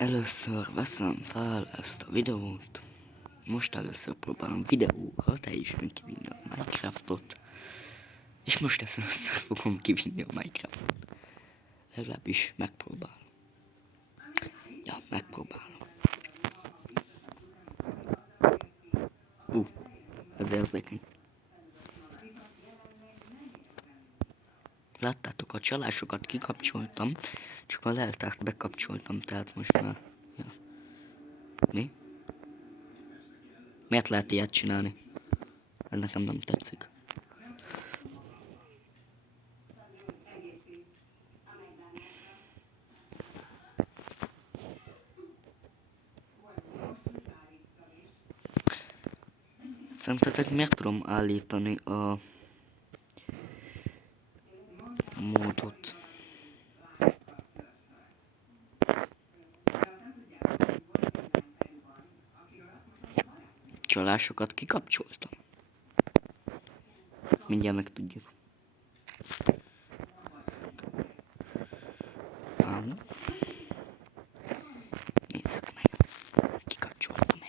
Először veszem fel ezt a videót. Most először próbálom videóra teljesen kivinni a Minecraftot. És most először fogom kivinni a Minecraftot. Legalábbis megpróbálom. Ja, megpróbálom. Ez érzékeny. Láttátok, a csalásokat kikapcsoltam, csak a leltárt bekapcsoltam, tehát most már... Ja. Mi? Miért lehet ilyet csinálni? Ez nekem nem tetszik. Szerintetek miért tudom állítani a módot? Csalásokat kikapcsoltam. Mindjárt megtudjuk. Nézzük meg. Kikapcsoltam-e?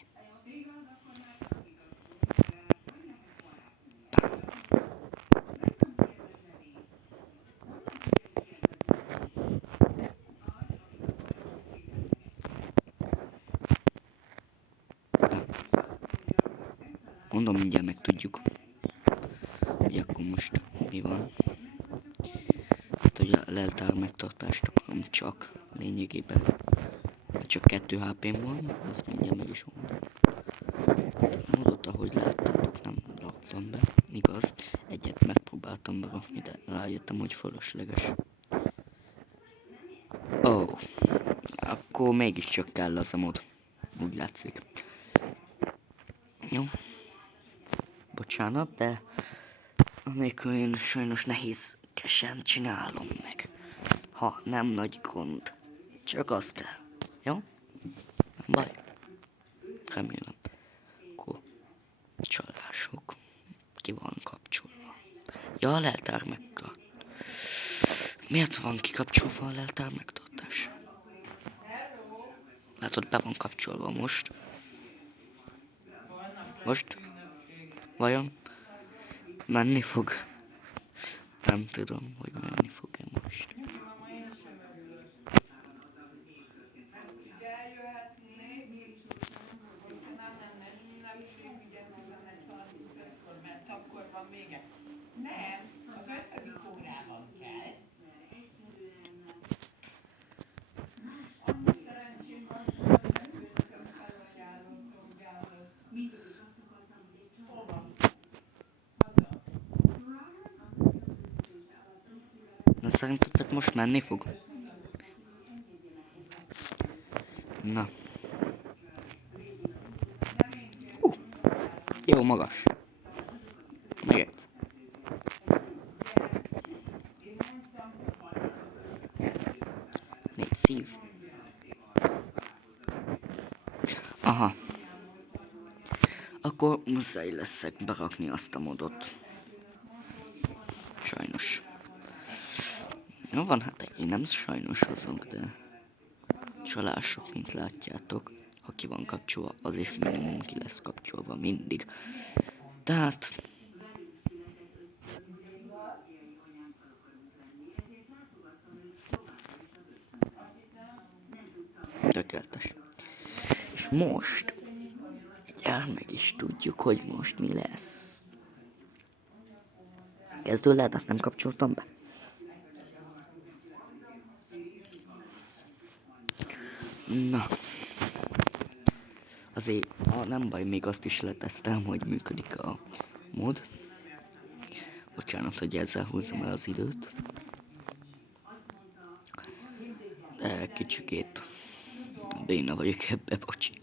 Mondom, mindjárt megtudjuk. Hogy akkor most mi van. Hát, hogy a leltár megtartást akarom csak lényegében. Vagy csak 2 HP-m van, azt mindjárt meg is mondom. Hát a módot, ahogy láttátok, nem raktam be. Igaz, egyet megpróbáltam berakni, de rájöttem, hogy fölösleges. Akkor mégiscsak kell az a mod. Úgy látszik. Jó. Bocsánat, de amikor én sajnos nehézkesen csinálom meg. Ha nem nagy gond. Csak az kell. Jó? Nem baj. Remélem. Akkor csalások. Ki van kapcsolva. Ja, a leltár megtart. Miért van kikapcsolva a leltár megtartás? Látod, be van kapcsolva most. Most? Vajon? Menni fog? Nem tudom, hogy menni fog-e most. Nem, az 5. órában kell. Annyi szerencsém van, hogy az vezetőnököm felajánlottam gáz. Hova? Haza. Na szerintetek most menni fog? Na. Jó magas. Még egy. Négy szív. Aha. Akkor muszáj leszek berakni azt a modot. Sajnos. Jó van, hát én nem sajnosozok, de csalások, mint látjátok, ha ki van kapcsolva, az is minimum ki lesz kapcsolva mindig. Tehát tökéletes. És most meg is tudjuk, hogy most mi lesz. Kezdő lehetett, nem kapcsoltam be. Na. Azért, ha nem baj, még azt is letesztelem, hogy működik a mod. Bocsánat, hogy ezzel húzom el az időt. De kicsikét béna vagyok ebbe, bocsi.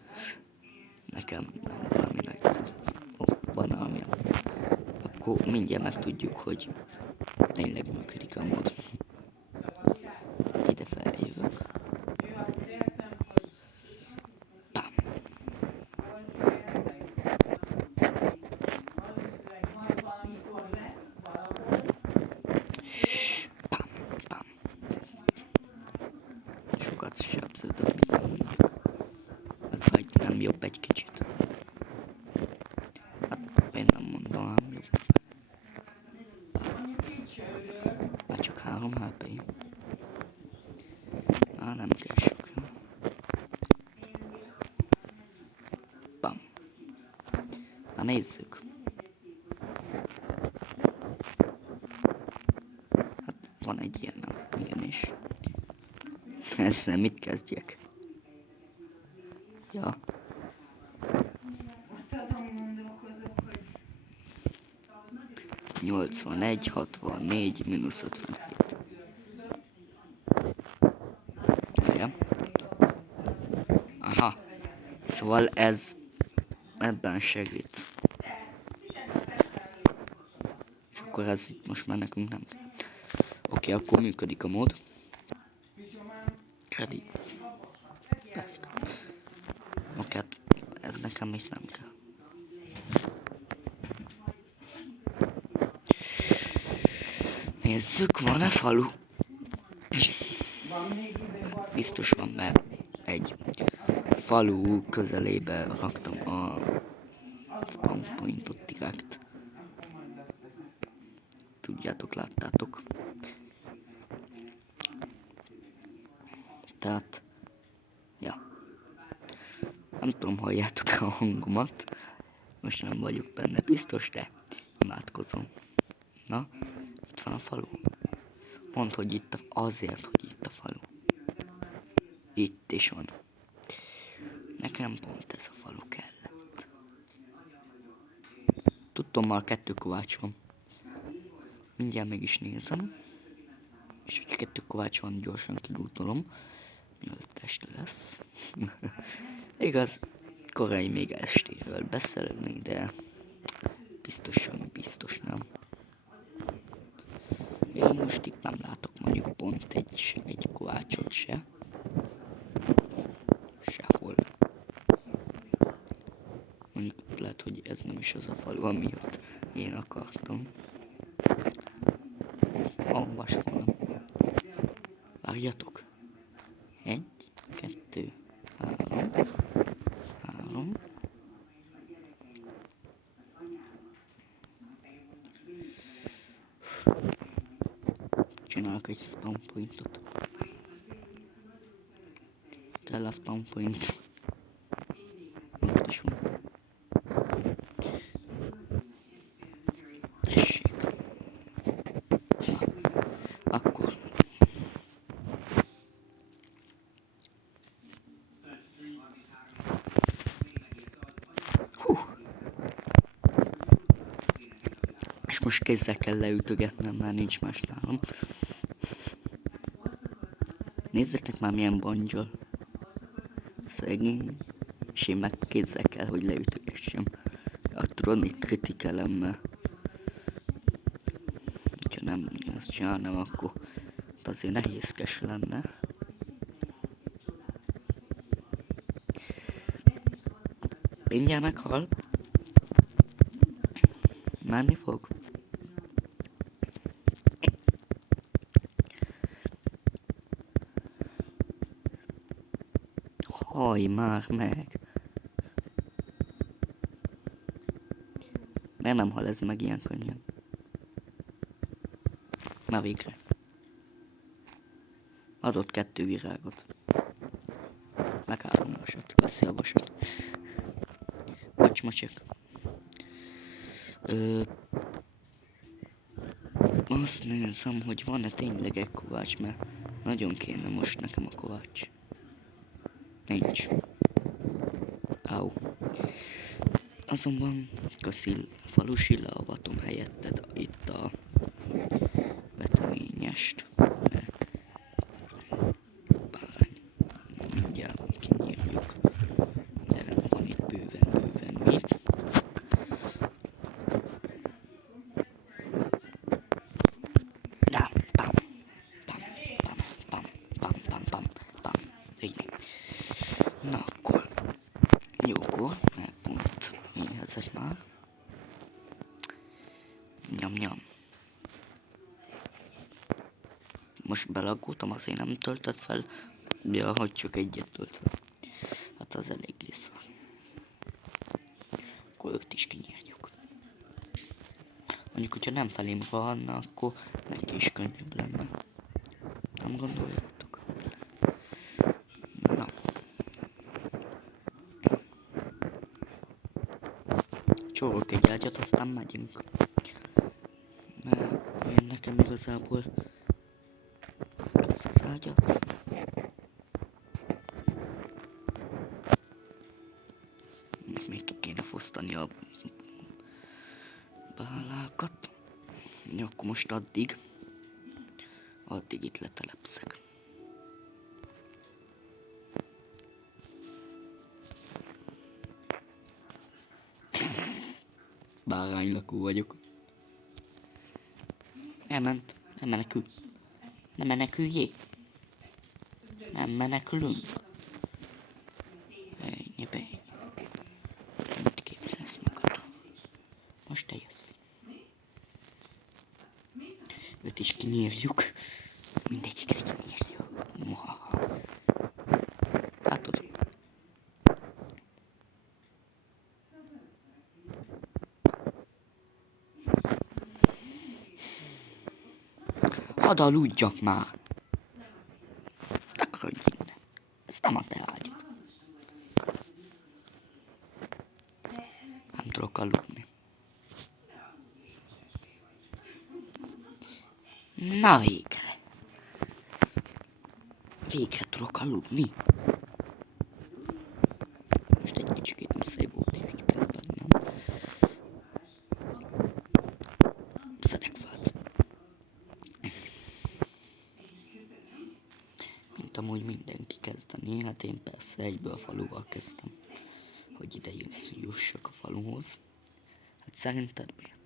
Nekem nem valami nagy cucc. Van valami. Akkor mindjárt megtudjuk, hogy tényleg működik a mod. Ide feljövök. Pám. Pám, pám. Sokat sebződök, mint mondjuk. jobb egy kicsit. Hát én nem mondom, ám jobb. Annyi kicsődök. Már csak 3 HP. Már nem kell sok, jó? Bam. Na nézzük. Hát van egy ilyen, nem? Igenis. Ezzel mit kezdjek? Ja. Most azon gondolkozok, hogy 81, 64, mínusz 57. Ja. Aha. Szóval ez ebben segít. És akkor ez itt most már nekünk nem kell. Oké, akkor működik a mód. Credits. Oké, hát ez nekem itt nem kell. Nézzük, van-e falu? van még Biztos van, mert egy falu közelébe raktam a spawn pointot direkt. Tudjátok, láttátok. Tehát, ja. Nem tudom, halljátok a hangomat. Most nem vagyok benne biztos, de imádkozom. Na, itt van a falu. Mondd, hogy itt azért, hogy itt a falu. Itt is van. Nekem pont ez a falu kellett. Tudtommal 2 kovács van. Mindjárt meg is nézem. És hogy 2 kovács van, gyorsan kilútolom. Mielőtt este lesz. Igaz, korai még estéről beszélni, de biztos nem. Én most itt nem látok mondjuk pont egy kovácsot se. Sehol. Mondjuk lehet, hogy ez nem is az a falu, amiatt én akartam. Olvaskolom. Várjatok. 1, 2, 3. Csinálok egy spawn pointot. Kell a spawn point. Ott is van. Tessék. Na, akkor. Hú. És most kézzel kell leütögetnem, már nincs más nálam. Nézzétek már milyen bongyol. Szegény. És én meg kézzel kell, hogy leütögessem. Ja, tudod, még kritikelemmel. Ha nem azt csinálnám, akkor azért nehézkes lenne. Mindjárt meghal. Menni fog. Haj már meg. Miért nem hal ez meg ilyen könnyen? Na végre. Adott 2 virágot. Meg 3 vasat. Köszi a vasat. Bocs, mocsek. Azt nézem, hogy van-e tényleg egy kovács, mert nagyon kéne most nekem a kovács. Nincs. Au. Azonban falusi leavatom helyetted itt a veteményest. Bárány. Mindjárt kinyírjuk. De van itt bőven mit. Na, pam. Így. Na akkor. Jókor, mert pont éhezek már. Nyam. Most belagoltam, azért nem töltött fel. Ja, hogy csak egyet tölt fel. Hát az eléggé szar. akkor őt is kinyírjuk. Mondjuk, hogyha nem felém rohanna, akkor neki is könnyebb lenne. Nem gondoljátok? Na. Csórok egy ágyat, aztán megyünk. Mert én nekem igazából az ágyat. Még ki kéne fosztani a bálákat. Ja, akkor most addig itt letelepszek. Báránylakó vagyok. Elment. Nem menekül. Nem meneküljé. Nem menekülünk. Ennyi be. Mit képzelsz magad? Most te jössz. Őt is kinyírjuk. Mindegyiket kinyírjuk. Muhaha. Látod? Hadd aludjak már! Takarodj innen. Ez nem a te ágyad. Nem tudok aludni. Na végre. Végre tudok aludni. Most egy kicsikét muszáj volt itt letelepednem. Szedek fát. Mint amúgy mindenki kezdeni, hát én persze egyből a faluval kezdtem. Hogy ide jussak a faluhoz. Hát szerinted miért?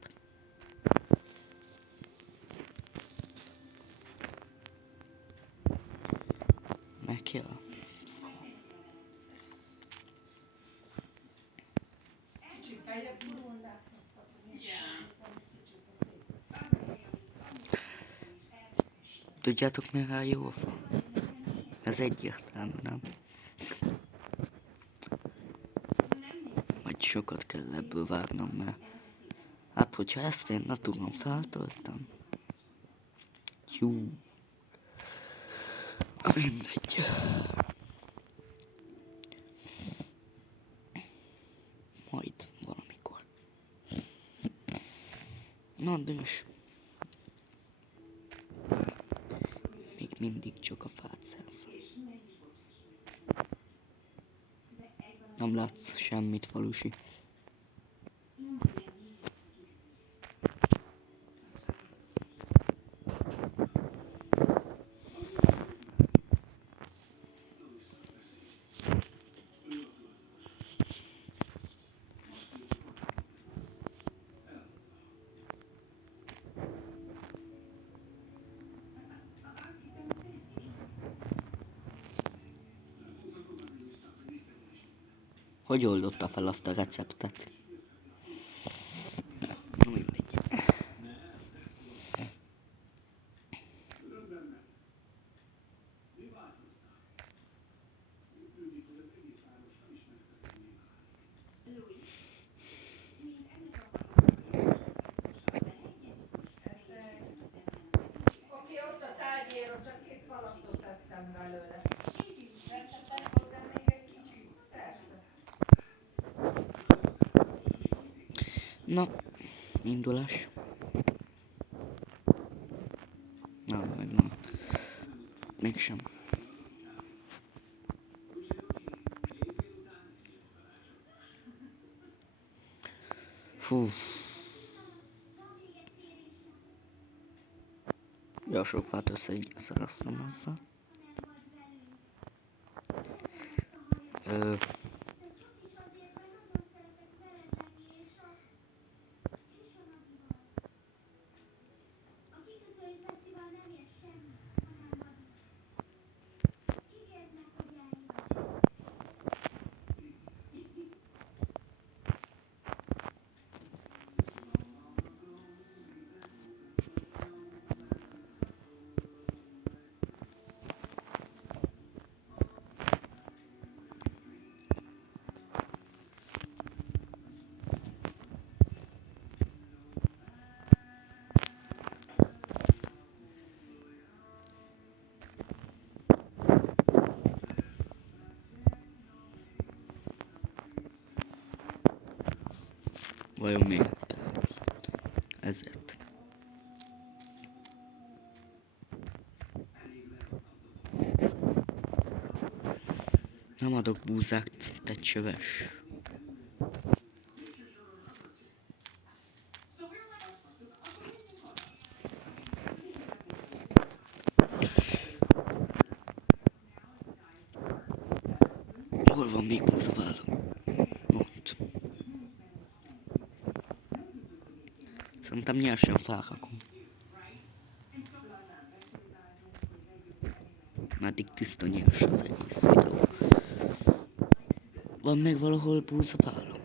Meg kell. Tudjátok, mire jó a fa? Ez egyértelmű, nem? Majd sokat kell ebből várnom, mert hát, hogyha ezt én natúron feltöltem. Jó. Mindegy. Majd valamikor. Na, de is. Még mindig csak a fát szerzem. Nem látsz semmit, falusi. Hogy oldotta fel azt a receptet? Na mindegy. Oké, ott a tárgyéron, csak két falatot tettem belőle. Tettetek hozzá még egy kicsit? Persze. Na, indulás. Nem, meg nem. Mégsem. Fú. Ja, sok fát összeszereztem ezzel. Vajon miért? Ezért. Nem adok búzát, te csöves. Hol van még búzavállam? Mondd. Szerintem nyersen felrakom. Meddig tiszta nyers az egész videó. Van még valahol búzavállam?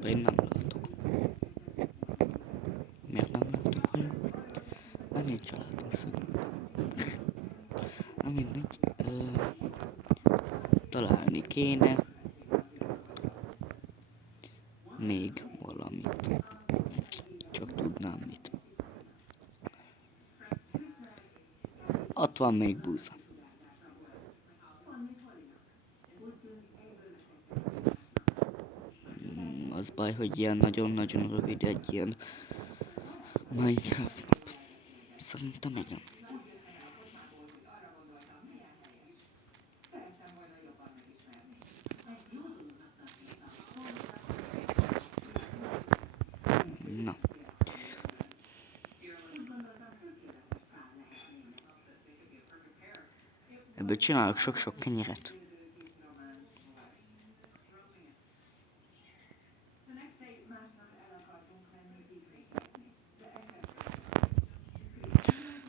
De én nem látok. Miért nem látok vajon? Nem nincs a látószögem. Nem mindegy. Találni kéne még valamit. Csak tudnám mit. Ott van még búza. Az baj, hogy ilyen nagyon-nagyon rövid egy ilyen Minecraft nap. Szerintem igen. Na. Ebből csinálok sok-sok kenyeret.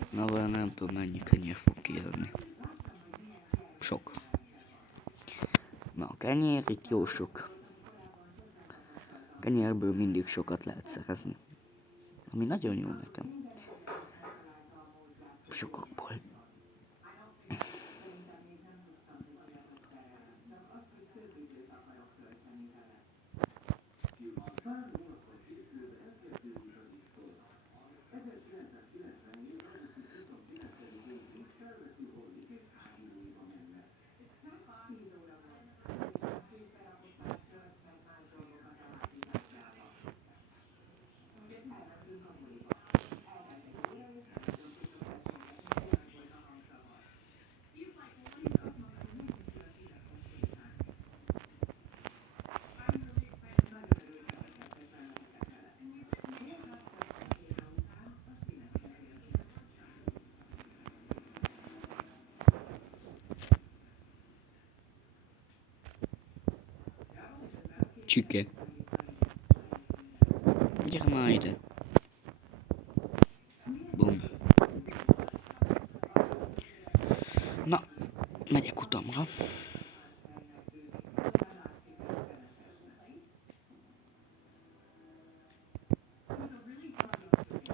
Na vajon nem tudom mennyi kenyér fog kijönni. Sok. Na a kenyér itt jó sok. Kenyérből mindig sokat lehet szerezni. Ami nagyon jó nekem. Sokakból. Csüke. Gyere már ide. Bum. Na, megyek utamra.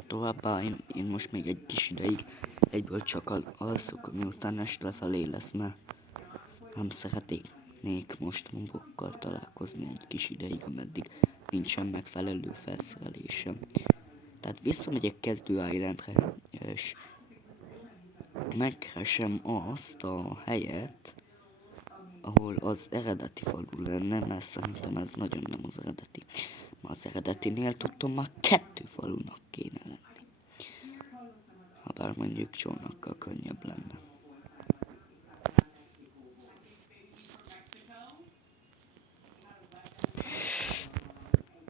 Továbbá én most még egy kis ideig egyből csak alszok, miután este lefelé lesz, mert nem szeretnék most magokkal találkozni egy kis ideig, ameddig nincsen megfelelő felszerelésem. Tehát visszamegyek Kezdő Islandre, és megkeresem azt a helyet, ahol az eredeti falu lenne, mert szerintem ez nagyon nem az eredeti. Már az eredetinél tudtam, már 2 falunak kéne lenni. Habár mondjuk csónakkal könnyebb lenne.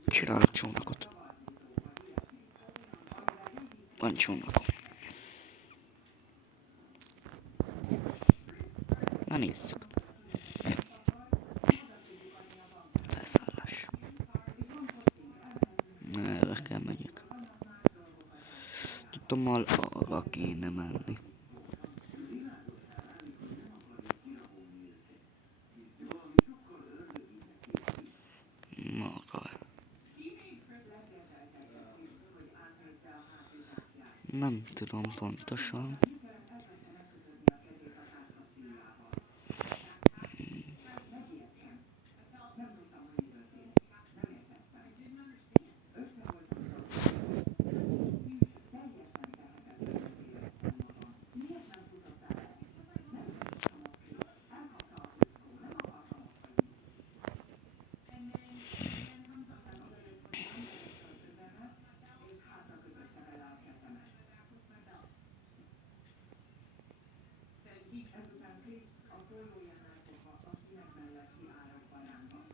Csinálok csónakot. Van csónakom. Na nézzük. Felszállás. Erre kell megyek. Tudtommal arra kéne menni. Arra. Nem tudom pontosan.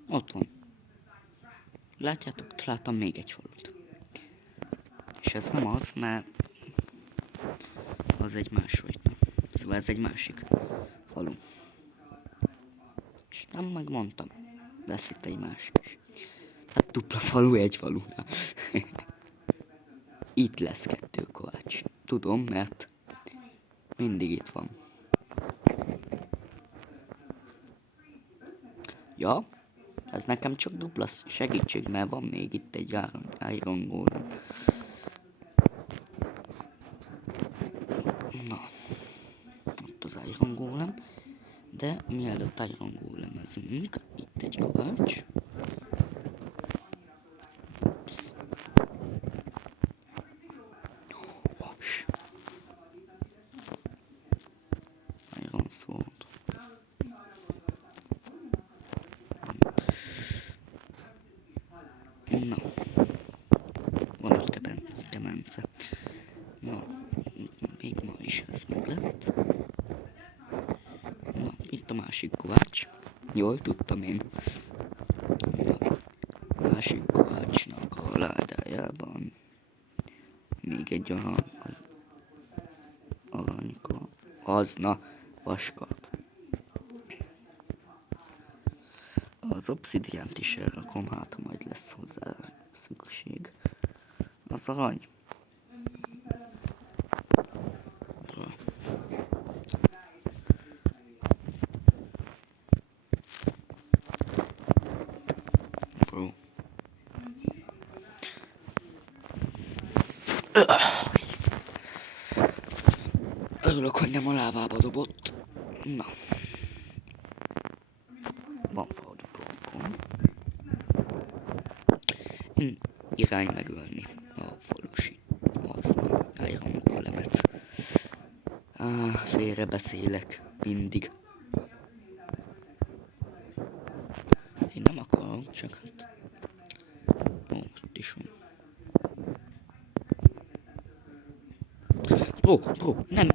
Ott van. Látjátok? Találtam még egy falut. És ez nem az, mert az egy máshogy. Szóval ez egy másik falu. És nem megmondtam. Lesz itt egy másik is. Hát dupla falu egy falunál. Itt lesz 2 kovács. Tudom, mert mindig itt van. Ja, ez nekem csak dupla segítség, mert van még itt egy Iron Golem. Na, ott az Iron Golem. De mielőtt Iron Golemezünk, itt egy kovács. Ups. Vas. Iron Sword. Na. Van ott kemence. Na. Még ma is ez meg lett. Na, itt a másik kovács. Jól tudtam én. Na. Másik kovácsnak a ládájában még egy aranyka. Az, na, vaskard. Az obszidiánt is elrakom, hát ha majd lesz hozzá szükség. Az arany. Bro. Örülök, hogy nem a lávába dobott. Na. Van fordulókom. Irány megölni a falusi. Azna. Iron Golemet. Félre beszélek. Mindig. Én nem akarom, csak hát... Ott is van. Bro,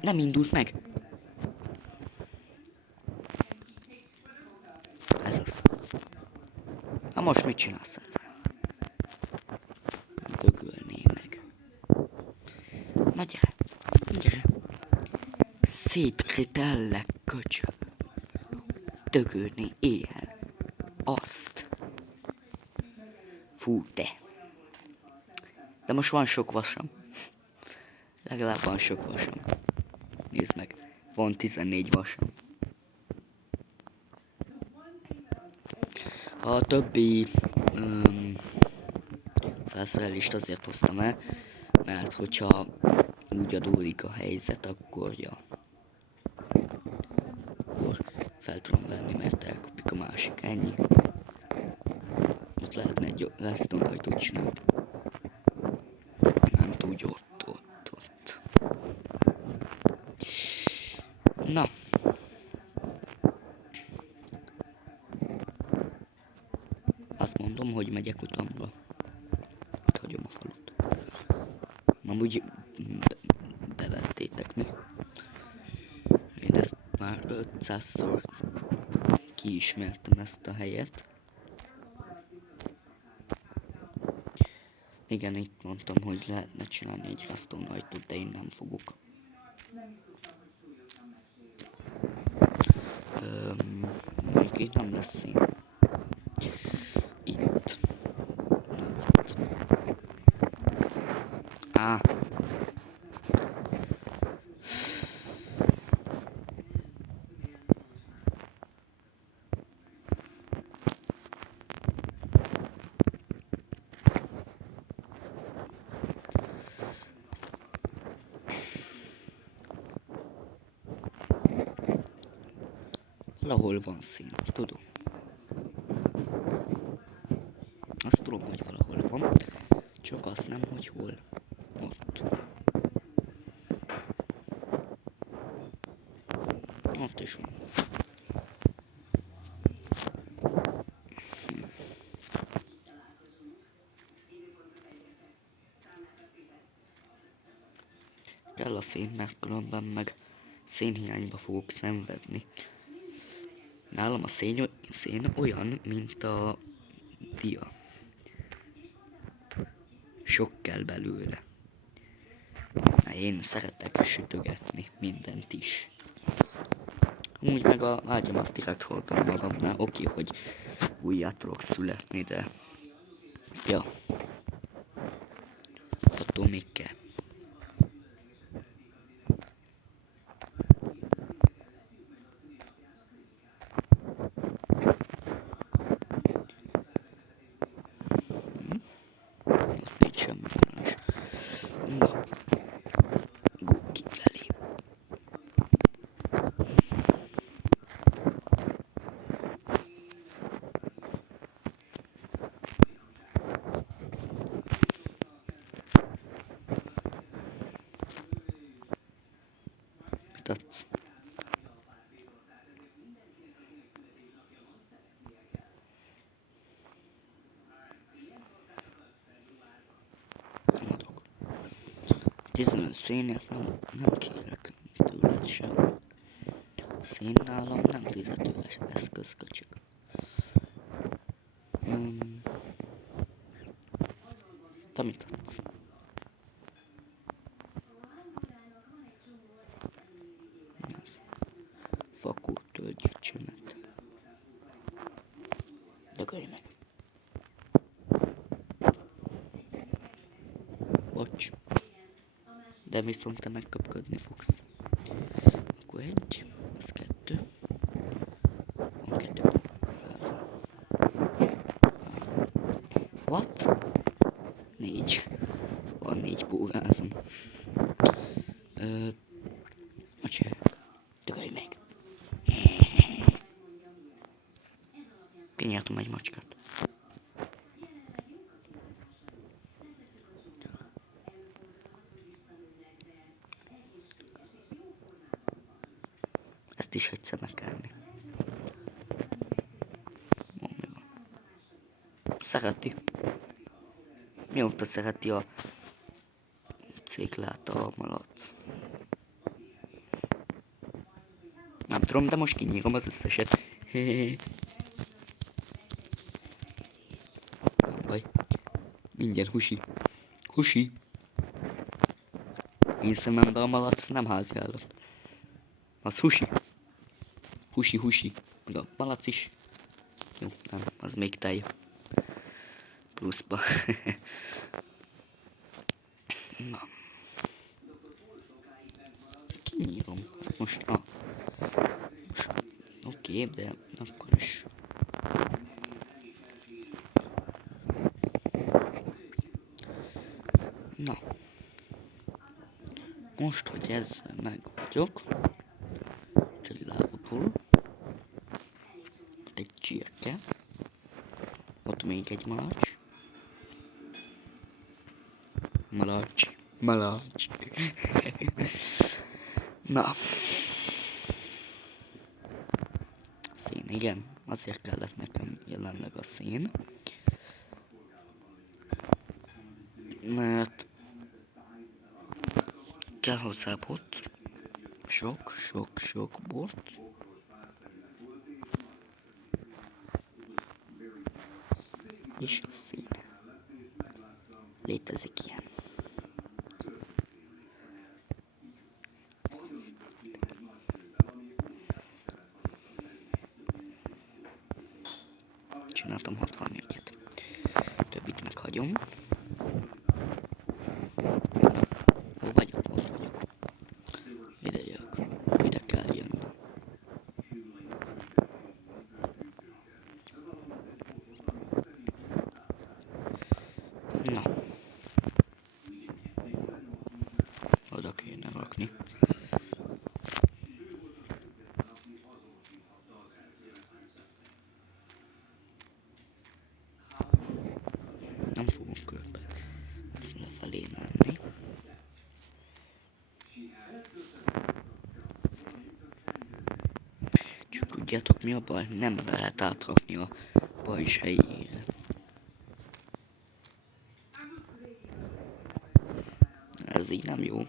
nem indult meg. Ez az. Na most mit csinálsz? Dögölné meg. Na gyere. Szétritellek, köcsög. Dögölni éjjel. Azt. Fú, de most van sok vasam. Legalább van sok vasam. Nézd meg, van 14 vasam. A többi felszerelést azért hoztam el, mert hogyha úgy adódik a helyzet, akkor akkor fel tudom venni, mert elkopik a másik, ennyi. Ott lehetne egy redstone ajtót csinálni. Nem tudja, ott. Na. Azt mondom, hogy megyek utamra. Itt hagyom a falut. Amúgy bevettétek mi? Én ezt már 500-szor kiismertem ezt a helyet. Igen, itt mondtam, hogy lehetne csinálni egy redstone ajtót, de én nem fogok. Még itt nem lesz szín. Itt. Nem itt. Valahol van szín, tudom. Azt tudom, hogy valahol van, csak azt nem, hogy hol. Ott. Ott is van. Kell a szín, mert különben meg szénhiányba fogok szenvedni. Nálam a szén olyan, mint a dia. Sok kell belőle. Én szeretek sütögetni mindent is. Amúgy meg a ágyamat direkt hordom magamnál. Oké, hogy újjá tudok születni, de... Ja. Attól még kell. Ott nincs semmi különös. Na. Go kifelé. Mit adsz? Nem adok. 15 szénért nem kérek tőled semmit. Szén nálam nem fizető eszköz, köcsög. Te mit adsz? Mi az? Fakó tölgycsemet. Dögölj meg. Bocs. De viszont te megköpködni fogsz. Akkor egy, az kettő. Van kettő búrázom. What? 4. Van 4 búrázom. Bocsá. Dögölj meg. Kinyertem egy macskát. Ezt is egyszer meg kell enni. Mi van? Szereti. Mióta szereti a céklát a malac? Nem tudom, de most kinyírom az összeset. Nem baj. Mindjárt husi. Husi. Én szemembe a malac nem házi állat. Az husi. Husi. Meg a malac is. Jó, nem, az még tej. Pluszba. Na. Kinyírom. Hát most, oké, de akkor is. Na. Most, hogy ezzel meg vagyok. Egy lávapól. Ott egy csirke. Ott még egy malacs. Malacs. Na. Szén, igen. Azért kellett nekem jelenleg a szén. Mert kell hozzá bot. Sok bot. És a szín. Létezik ilyen. Csináltam 64-et. Többit meghagyom. Hol vagyok? Ide jövök. Ide kell jönnöm. Na. Oda kéne rakni. Nem fogunk körbe lefelé menni. Csak tudjátok mi a baj? Nem lehet átrakni a pajzs helyére. Ez így nem jó.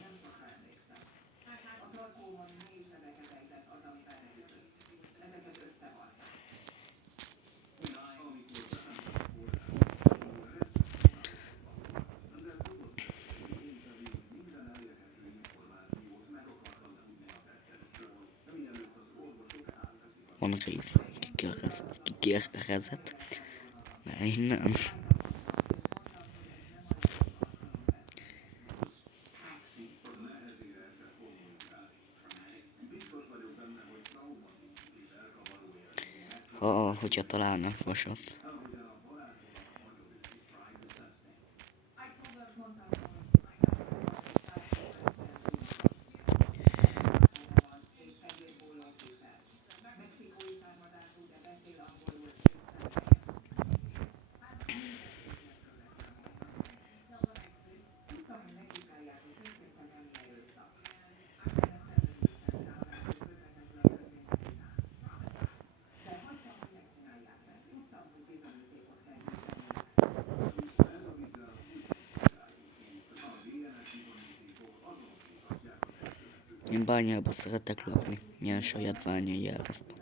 van rész, kikérezett. Mert innen. Hogyha találnak vasat. Én bányába szeretek lakni, milyen saját bányai járatban.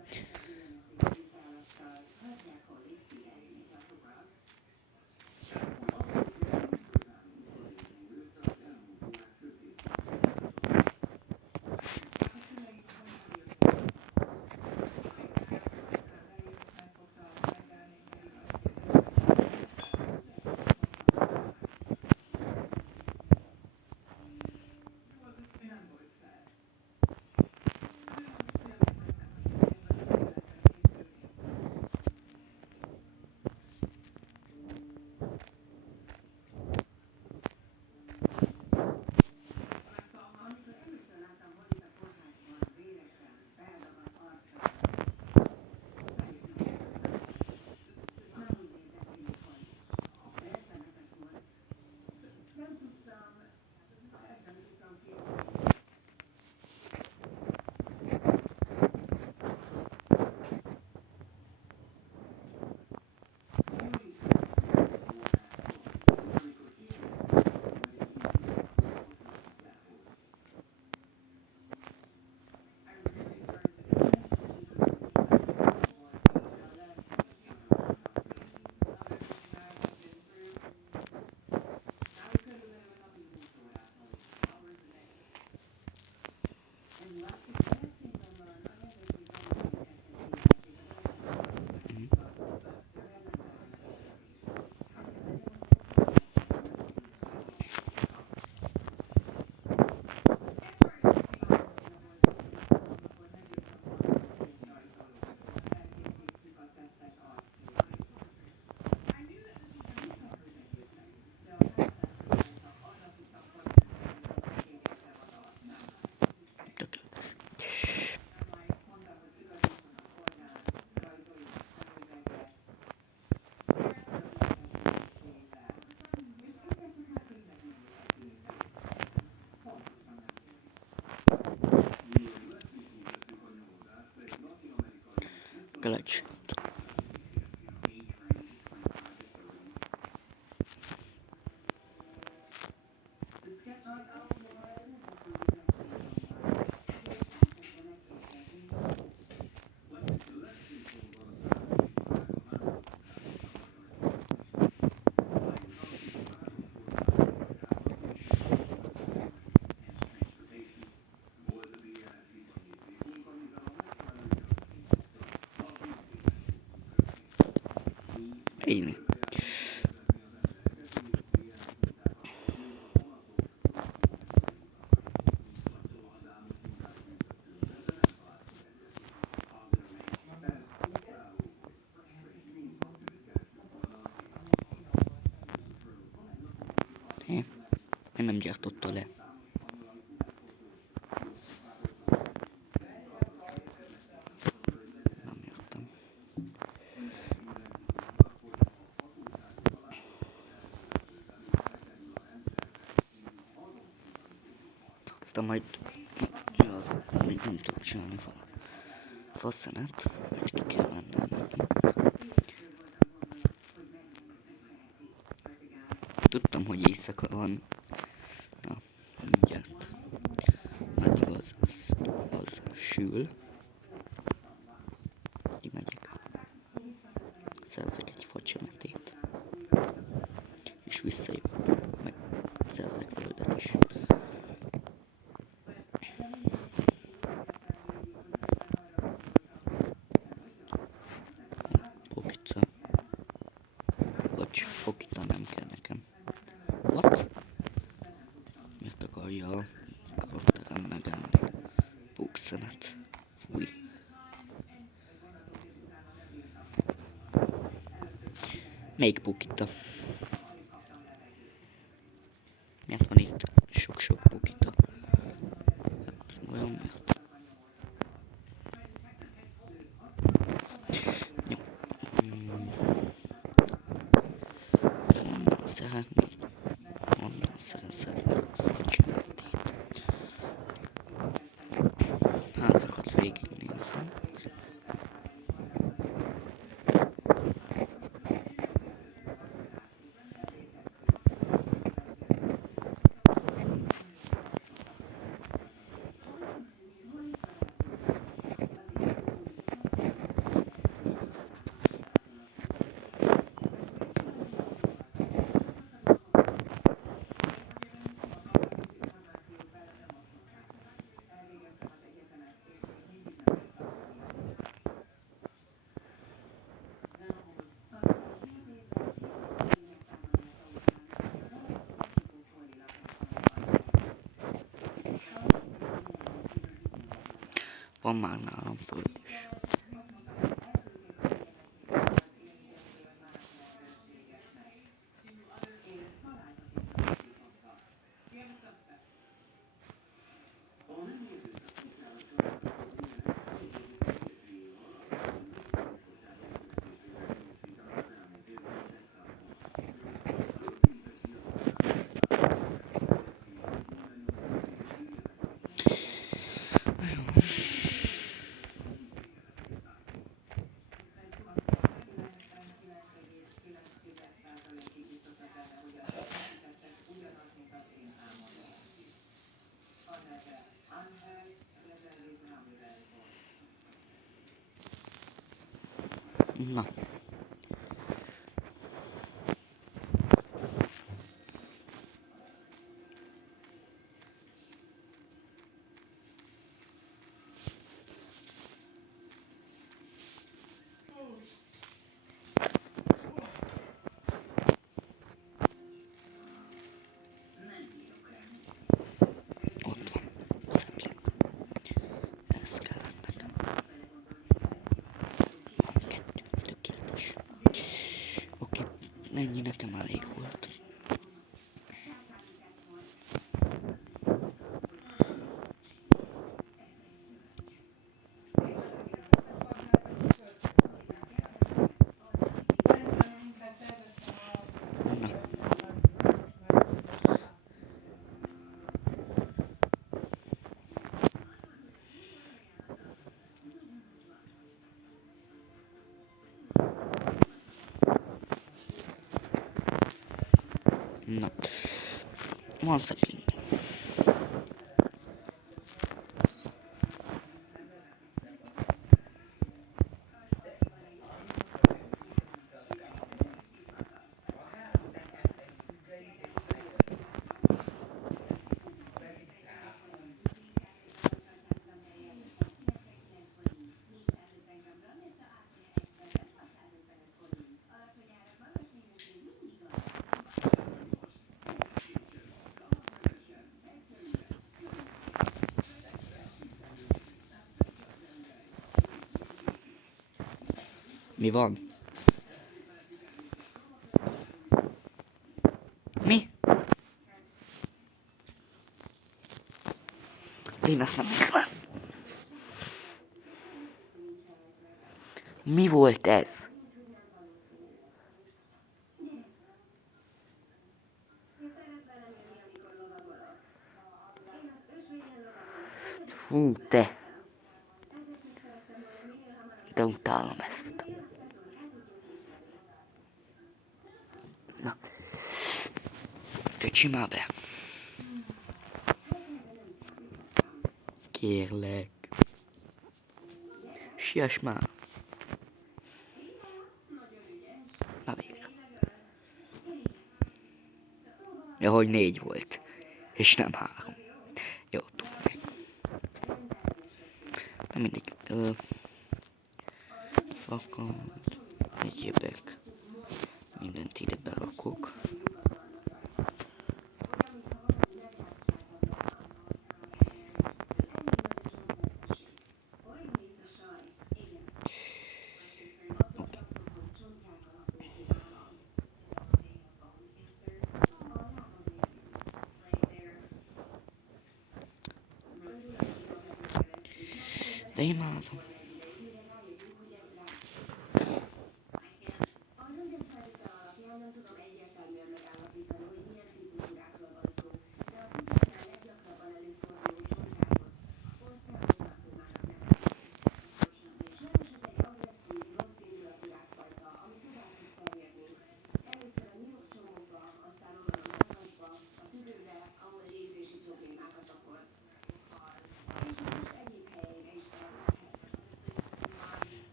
Galaxy. Én. Én nem gyártotta le. Nem értem. Aztán majd mi az, még nem tudok csinálni faszenet, majd ki kell mennem megint. Tudtam, hogy éjszaka van. Na, mindjárt. Meddig az sül. Kimegyek. Szerzek egy facsemetét. És visszajövök. Meg szerzek földet is. szemet. Fúj. Melyik pukita? Miért van itt sok-sok pukita? Hát olyan miért? Jó. Honnan szeretnék? Honnan szeretnék furcsinálni? Házakat végignézem. Van már nálam föld is. Na. Ott van. Szepling. Ez kellett nekem. Kettő. Tökéletes. Oké. Ennyi nekem elég volt. Na. Van szepling. Mi van? Mi? Én ezt nem hiszem. Mi volt ez? Hú, te. De utálom ezt. Na. Köcsi már be. Kérlek. Siess már. Na végre. Ja, hogy 4 volt. És nem 3. Jó, tudni. Na mindegy. Fakad. Egyébek. Mindent ide berakok. De imádom.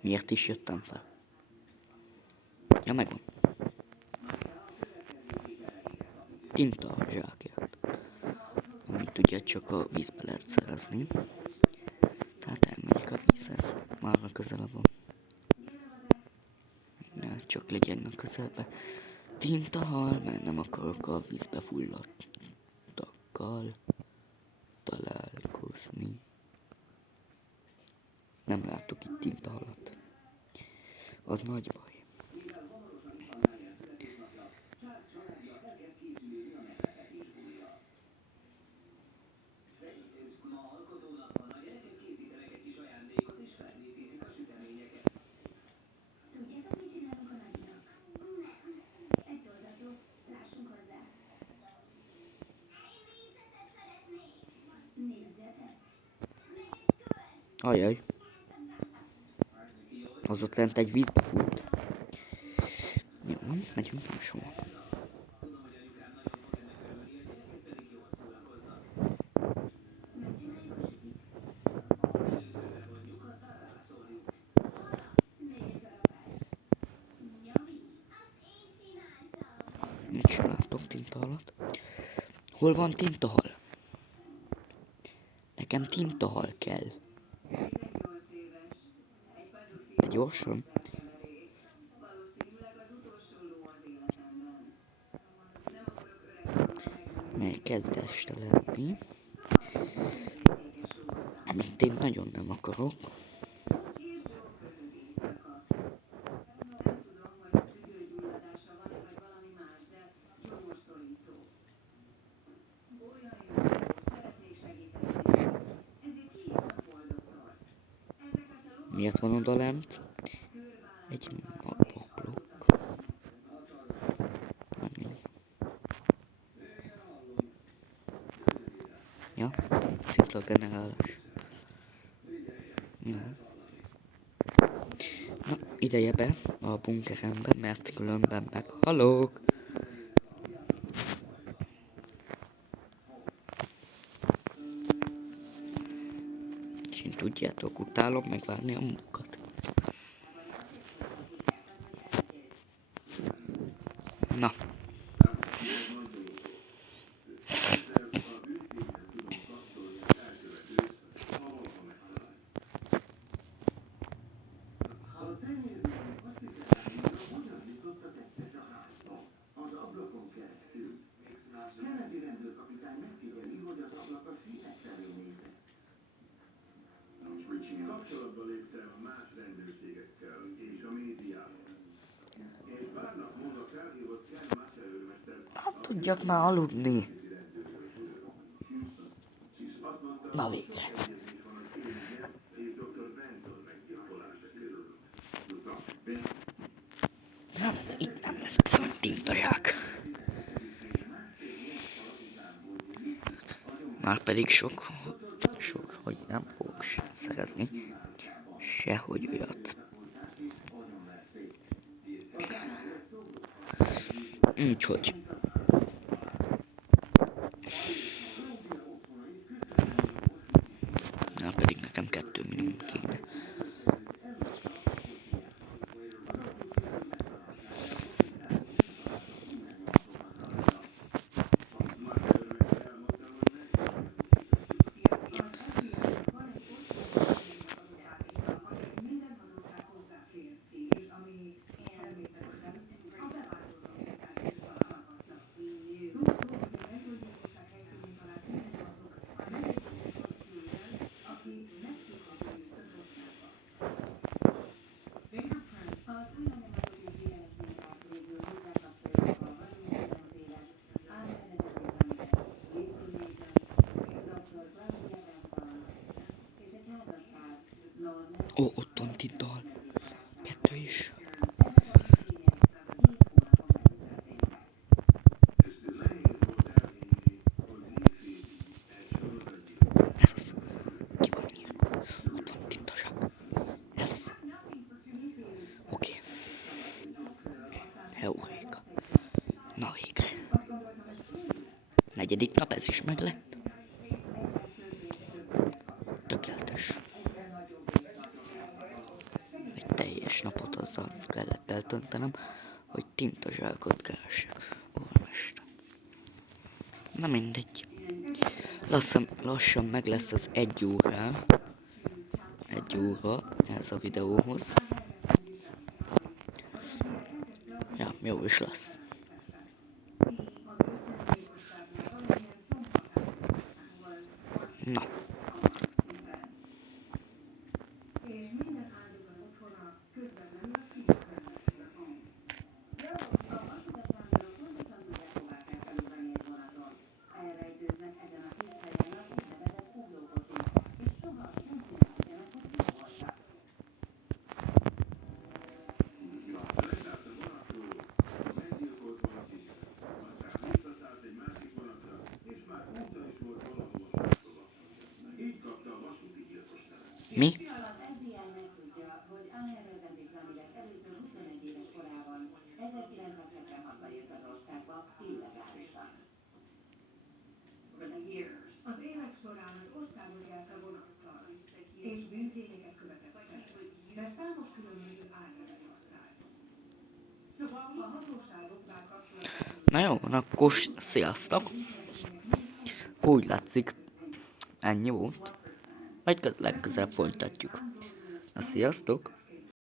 Miért is jöttem fel? Ja, megvan. Tinta a zsákját. Amit ugye csak a vízbe lehet szerezni. Tehát elmegyek a vízhez. Már a közelebb van. Ja, csak legyen a közelbe. Tintahal, mert nem akarok a vízbe fulladtakkal találkozni. Nem látok itt tintahalat. Az nagy baj. Tudjátok, mit csinálunk a nagynak? Nem. Egy oldaltó. Lássunk hozzá. Egy négyzetet szeretnék. Négyzetet? Meg egy követ. Ajaj. Az ott lent egy vízbe fújt. Jó, megyünk máshol. Megcsináljuk a sütit. Még egy harapás. Nyami. Azt én csináltam. Mit sem látok tintahalat. Hol van tintahal? Nekem tintahal kell. 18 éves. Egy pazufilm De gyorsan. keverék. Valószínűleg az utolsó ló az életemben. Nem akarok öregkoromra megölni. Mely kezd este lenni. Értékes ló a szám. Amit én nagyon nem akarok. Buki és Joe köhög éjszaka. Nem tudom, hogy tüdőgyulladása van-e, vagy valami más, de gyomorszorító. Olyan jó, szeretnék segíteni neki. Ezért kihívtam boldoktort. Ezeket a lovakat Miért van oda lent? kőrbálán Egy tartom, és magvablokk. Megnézem. Ja, szimpla generálás. Jó. Na, ideje be a bunkerembe, mert különben meghalok. És én tudjátok, utálom megvárni a munkat. Na. A tenyérben azt hiszem, hogyan jutottak ez a házba? Az ablakon keresztül. Kennedy rendőrkapitány megfigyeli, hogy az ablak a színek felé nézett. Kapcsolatba léptem más rendőrségekkel és a médiával. És pár nap múlva felhívott Ken Matchell őrmester, Hát tudjak már aludni. Azt mondta, Na végre. És Dr. Benton meggyilkolása között. Hát, itt nem lesz bizony tintazsák. Márpedig sok, hogy nem fogok szerezni. Sehogy olyat. Úgyhogy. Na, pedig nekem 2 minimum kéne. Az új anyagot és DNS minták végül hozzákapcsolják a valószínűleg éles, átnevezett bizonyítás, Dr. Claudia Benton és egy házaspár, Norman. Ó, ott van tintahal. 2 is. Ezek a tények 7 hónapon belül történtek. És nehéz volt elhinni, hogy Nick egy sorozatgyilkos. Ez az. Ki van írva? Ott van tintazsák. Ez az. Oké. Heuréka. Na végre. 4. nap, ez is meg lett. Tökéletes. Egy teljes napot azzal kellett eltöntenem, hogy tintazsákot keresek. Ormester. Na mindegy. Lassan meg lesz az 1 órá. 1 óra ez a videóhoz. Ja, jó is lesz. Na. És minden áldozat otthona közvetlenül a síkkönyvekre van. A vasútesztrándok pontosan tudják, hová kell felugrani egy vonaton. Elrejtőznek ezen a kis helyen az úgynevezett uglókocsik, és soha nem tudhatják, hogy hol voltak. Leszállt a vonatról, meggyilkolt valakit, aztán visszaszállt egy másik vonatra, és már úta is volt valahova máshova. Így kapta a vasúti gyilkos nevet. Mi? Az FBI megtudja, hogy Áher Rezendiz Ramirez először 21 éves korában 1976-ban jött az országba illegálisan. Az évek során az országot járta vonattal, és bűntényeket követett el, de számos különböző álnevet használt. A hatóságok bár kapcsolatot Na jó, akkor sziasztok. Úgy látszik, ennyi volt. Majd legközelebb folytatjuk. Na sziasztok!